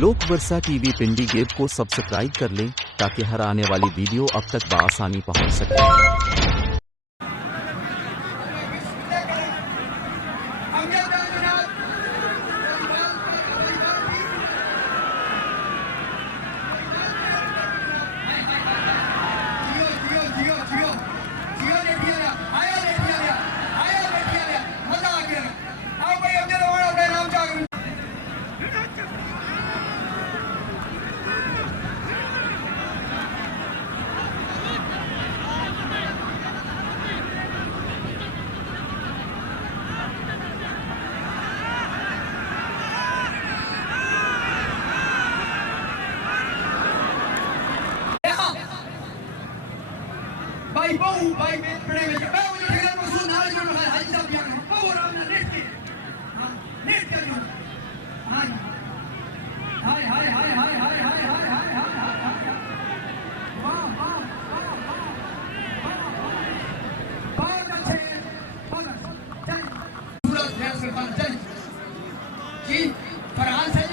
लोक वर्षा टीवी पिंडी गेब को सब्सक्राइब कर लें ताकि हर आने वाली वीडियो अब तक बआसानी पहुंच सके। भाई बहु भाई में पड़े में मैं मुझे ठेला को सुन हाल जो है हाल सब बियान है वो राम ने नेट के हां नेट कर दो हां हाय हाय हाय हाय हाय हाय हाय हाय वाह वाह बहुत अच्छे बहुत जय सूरज है सरदार जय जी फरहान से